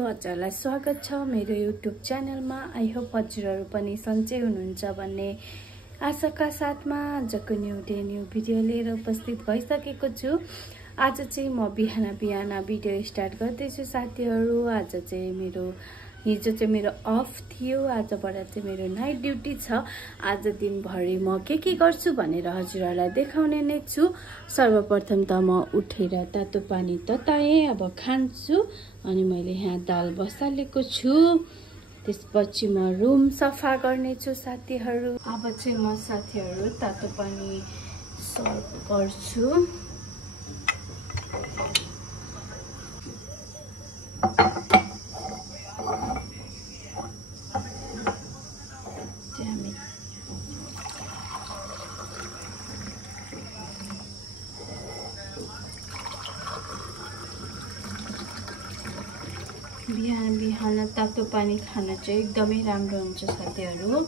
हजुरलाई स्वागत छ मेरो YouTube च्यानलमा। आई होप हजुरहरु पनि सन्चै हुनुहुन्छ भन्ने आशाका साथमा आजको न्यू भिडियो लिएर उपस्थित भइसकेको छु। आज चाहिँ म बिहान भिडियो स्टार्ट गर्दैछु साथीहरु। आज चाहिँ हिजो चाहिँ मेरो अफ थियो, आजबाट चाहिँ मेरो नाइट ड्युटी छ। आज दिनभरि म के गर्छु भनेर हजुरहरुलाई देखाउने नै छु। सर्वप्रथम त म उठेर तातो पानी तताए, अब खान्छु। अनि मैले यहाँ दाल बसालेको छु। त्यसपछि म रुम सफा गर्ने छु साथीहरु। अब चाहिँ म साथीहरु तातो पानी सर्भ गर्छु। बिहान तातो पानी खान चाहिँ एकदमै राम्रो हुन्छ साथीहरु।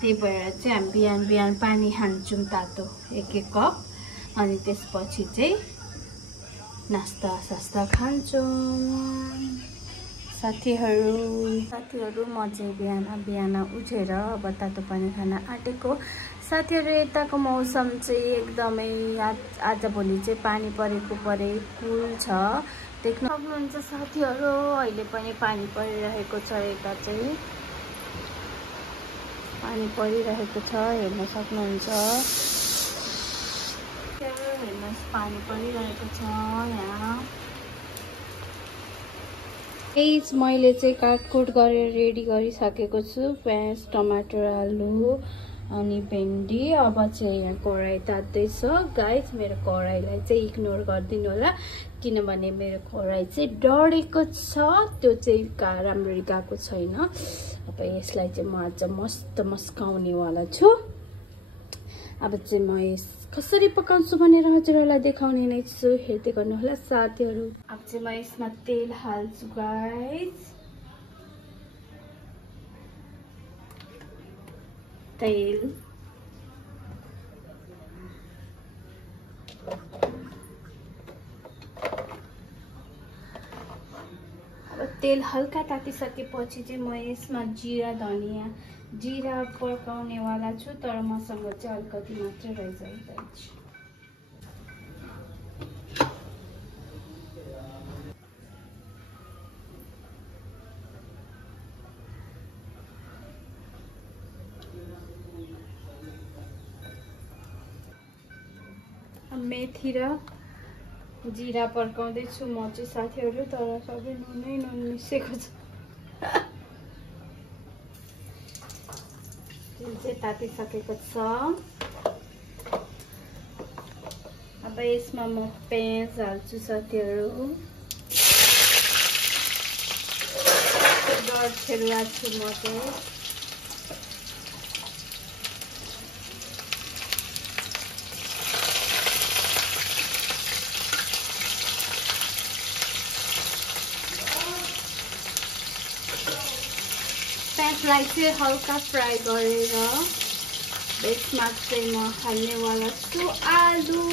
त्यही भएर चाहिँ हामी बिहान पानी खान्छौं तातो एक कप। अनि त्यसपछि चाहिँ नास्ता खान्छौं साथीहरु। म चाहिँ बिहान उठेर अब तातो पानी खान आँटेको। साथीहरु यताको मौसम चाहिँ एकदमै आजभोलि चाहिँ पानी परेको कुल छ, देख्न सक्नुहुन्छ साथीहरु। अहिले पनि पानी परिरहेको छ, यता चाहिँ पानी परिरहेको छ, हेर्न सक्नुहुन्छ। हेर्नुस् पानी परिरहेको छ यहाँ। मैले चाहिँ काटकुट गरेर रेडी गरिसकेको छु। प्याज, टमाटर, आलु अनि भेन्डी। अब चाहिँ यहाँ कराई तात्दैछ। गाइस मेरो कराईलाई चाहिँ इग्नोर गरिदिनु होला, किनभने मेरो कराई चाहिँ डढेको छ, त्यो चाहिँ राम्ररी गएको छैन। अब यसलाई चाहिँ म आज मस्त मस्काउने वाला छु। अब चाहिँ म यस कसरी पकाउँछु भनेर हजुरहरुलाई देखाउने नै छु, हेर्दै गर्नु होला साथीहरु। अब चाहिँ म यसमा तेल हाल्छु गाइस। तेल तेल हल्का तातिसकेपछि चाहिँ म यसमा जिरा धनिया पकाउने वाला छु। तर मसँग चाहिँ अलिकति मात्र रहिरहेको छ। मेथी र जिरा पड्काउँदैछु म चाहिँ साथीहरु। तर सबै नुन मिसेको छ। तेल चाहिँ तातिसकेको छ। अब यसमा म प्याज हाल्छु साथीहरु। डढेर छु म चाहिँ। प्याजलाई चाहिँ हल्का फ्राई गरेर यसमा चाहिँ म हाल्ने वाला छु आलु।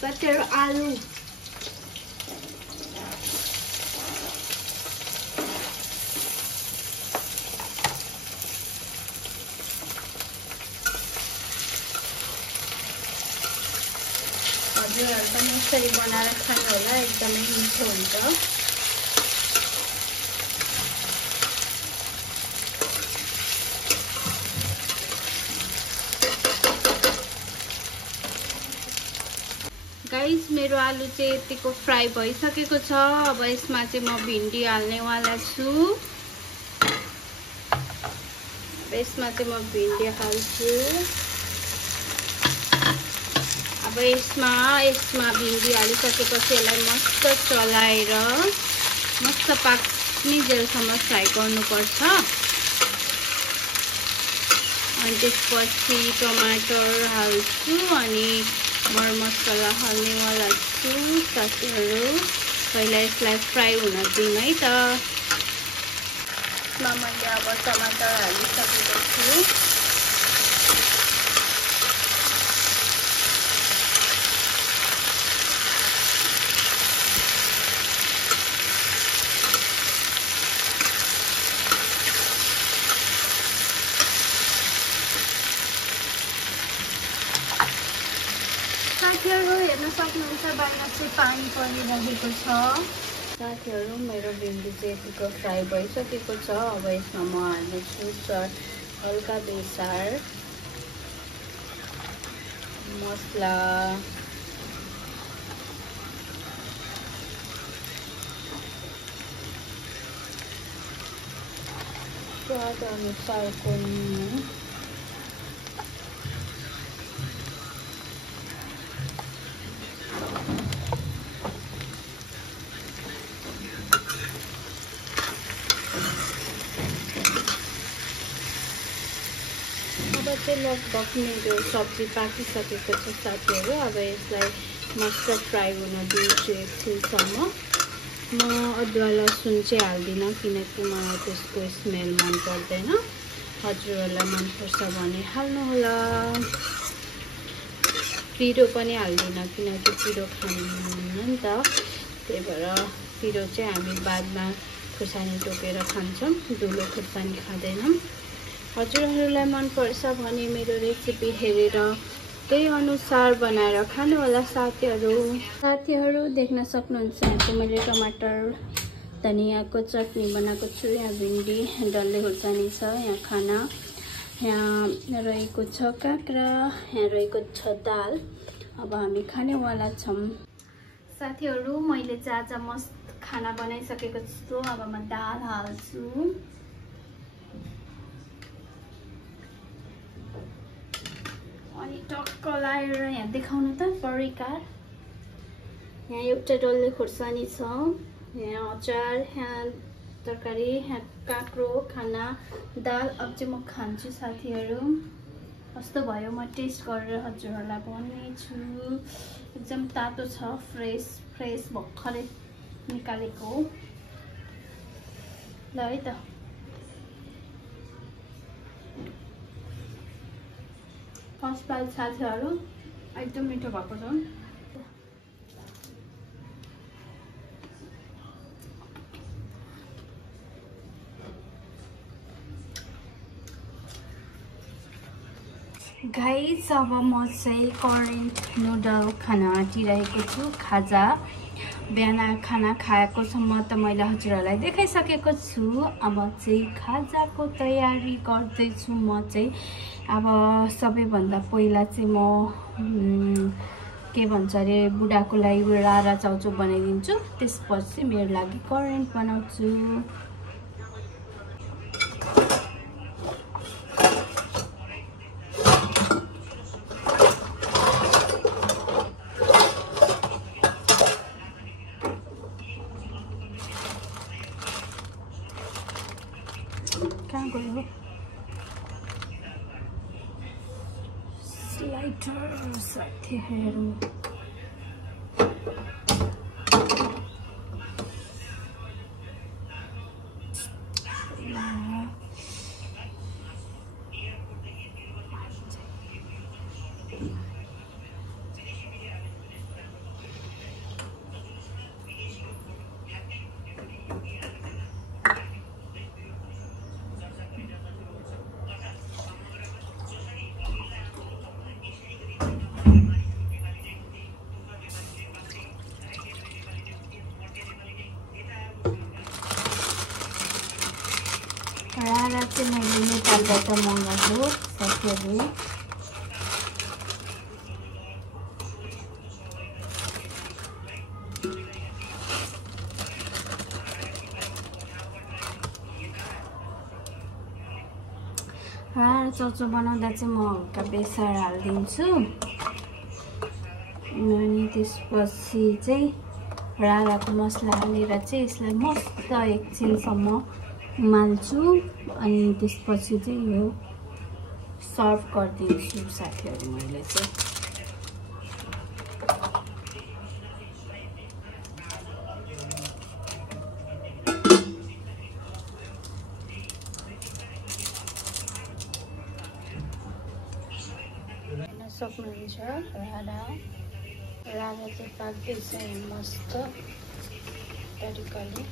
साथीहरु आलु हजुरहरु पनि यसरी बनाएर खानु होला, एकदमै मिठो हुन्छ। गाइस मेरो आलु चाहिँ यतिको फ्राई भइसकेको छ। अब यसमा चाहिँ म भिन्डी हाल्ने वाला छु। यसमा चाहिँ म भिन्डी हाल्छु। अब यसमा भिन्डी हालिसकेपछि यसलाई मस्त चलाएर मस्त पाक्ने जेलसम्म फ्राई गर्नुपर्छ। अनि त्यसपछि टमाटर हाल्छु अनि मरमसला हाल्ने वाला छु साथीहरु। पहिला यसलाई फ्राई हुन दिउँ है त। यसमा मैले अब टमाटर हालिसकेको छु। हेर्न सक्नुहुन्छ बाहिर चाहिँ पानी परिरहेको छ। साथीहरू मेरो भिन्डी चाहिँ यतिको फ्राई भइसकेको छ। अब यसमा म हाल्नेछु हल्का बेसार, मसला, स्वाद अनुसारको नुन, अब चाहिँ लगभग मेरो सब्जी पाकिसकेको छ साथीहरू। अब यसलाई मस्त फ्राई हुन दिन्छु एकछिनसम्म। म अदुवा लसुन चाहिँ हाल्दिनँ किनकि मलाई त्यसको स्मेल मन पर्दैन। हजुरहरूलाई मनपर्छ भने हाल्नुहोला। पिरो पनि हाल्दिनँ किनकि पिरो खानुहुन्न नि त, त्यही भएर पिरो चाहिँ हामी बादमा खुर्सानी टोकेर खान्छौँ, धुलो खुर्सानी खाँदैनौँ। हजुरहरूलाई मनपर्छ भने मेरो रेसिपी हेरेर त्यही अनुसार बनाएर खानु होला साथीहरू। देख्न सक्नुहुन्छ यहाँ चाहिँ मैले टमाटर धनियाको चटनी बनाएको छु। यहाँ भिन्डी डल्ले खुर्सानी छ, यहाँ खाना, यहाँ रहेको छ काँक्रा, यहाँ रहेको छ दाल। अब हामी खानेवाला छौँ साथीहरू। मैले चाहिँ आज मस्त खाना बनाइसकेको छु। अब म दाल हाल्छु। अनि टक्क लाएर यहाँ देखाउनु त परिकार। यहाँ एउटा डल्ले खुर्सानी छ, यहाँ अचार, यहाँ तरकारी, यहाँ काँक्रो, खाना, दाल। अब चाहिँ म खान्छु साथीहरू। कस्तो भयो म टेस्ट गरेर हजुरहरूलाई भन्नेछु। एकदम तातो छ, फ्रेस भर्खरै निकालेको हो। ल है त। फर्स्ट बाइट साथीहरू एकदम मिठो भएको छ। गाइस अब म चाहिँ करेन्ट नुडल खाना आँटिरहेको छु। खाजा बिहान खाना खाएको सम्म त मैले हजुरहरूलाई देखाइसकेको छु। अब चाहिँ खाजाको तयारी गर्दैछु म चाहिँ। अब सबैभन्दा पहिला चाहिँ म के भन्छ अरे बुढाको लागि रारा चाउचाउ बनाइदिन्छु। त्यसपछि मेरो लागि करेन्ट बनाउँछु। कहाँ गयो स्लाइडर साथीहरू। रारा चाहिँ मैले नेपालबाट मगाएको साथीहरू। रारा चाउचाउ बनाउँदा चाहिँ म हल्का बेसार हालिदिन्छु। अनि त्यसपछि चाहिँ राराको मसला हालेर चाहिँ यसलाई मस्त एकछिनसम्म उमाल्छु। अनि त्यसपछि चाहिँ यो सर्भ गरिदिन्छु साथीहरू मैले चाहिँ। हेर्न सक्नुहुन्छ रारा चाहिँ पाक्दैछ मस्त तरिकाले।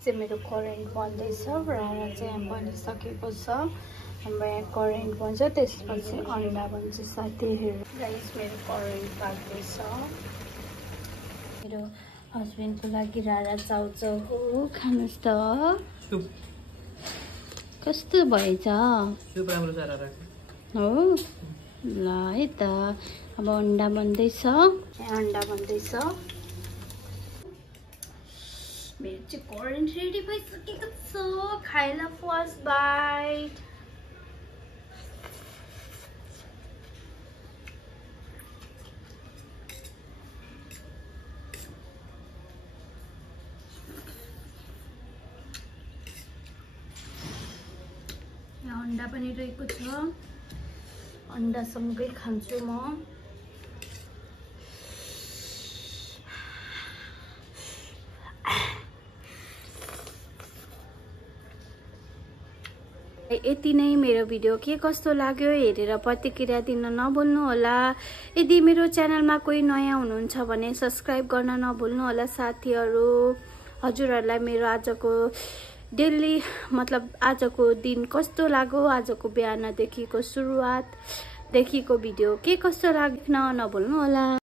चाहिँ मेरो करेन्ट बन्दैछ। रारा चाहिँ बनिसकेको छ। हाम्रो यहाँ करेन्ट बन्छ, त्यसपछि अन्डा बन्छ साथीहरू। गाइस मेरो करेन्ट पाक्दैछ। मेरो हस्बेन्डको लागि रारा चाउचाउ हो, खानुहोस् त। कस्तो भएछ हो? ल है त, अब अन्डा बन्दैछ। अन्डा बन्दैछ। मेरो चाहिँ करेन्ट रेडी भइसकेको छ। खाएला फर्स्ट बाइट। यहाँ अन्डा पनि रहेको छ। अन्डासँगै खान्छु म। यति नै मेरो भिडियो के कस्तो लाग्यो हेरेर प्रतिक्रिया दिन नभुल्नु होला। यदि मेरो च्यानलमा कोही नयाँ हुनुहुन्छ भने सब्स्क्राइब गर्न नभुल्नु होला साथीहरू। हजुरहरूलाई मेरो आजको डेली मतलब आजको दिन कस्तो लाग्यो, आजको बिहानदेखिको सुरुवातदेखिको भिडियो के कस्तो लाग्न नभुल्नु होला।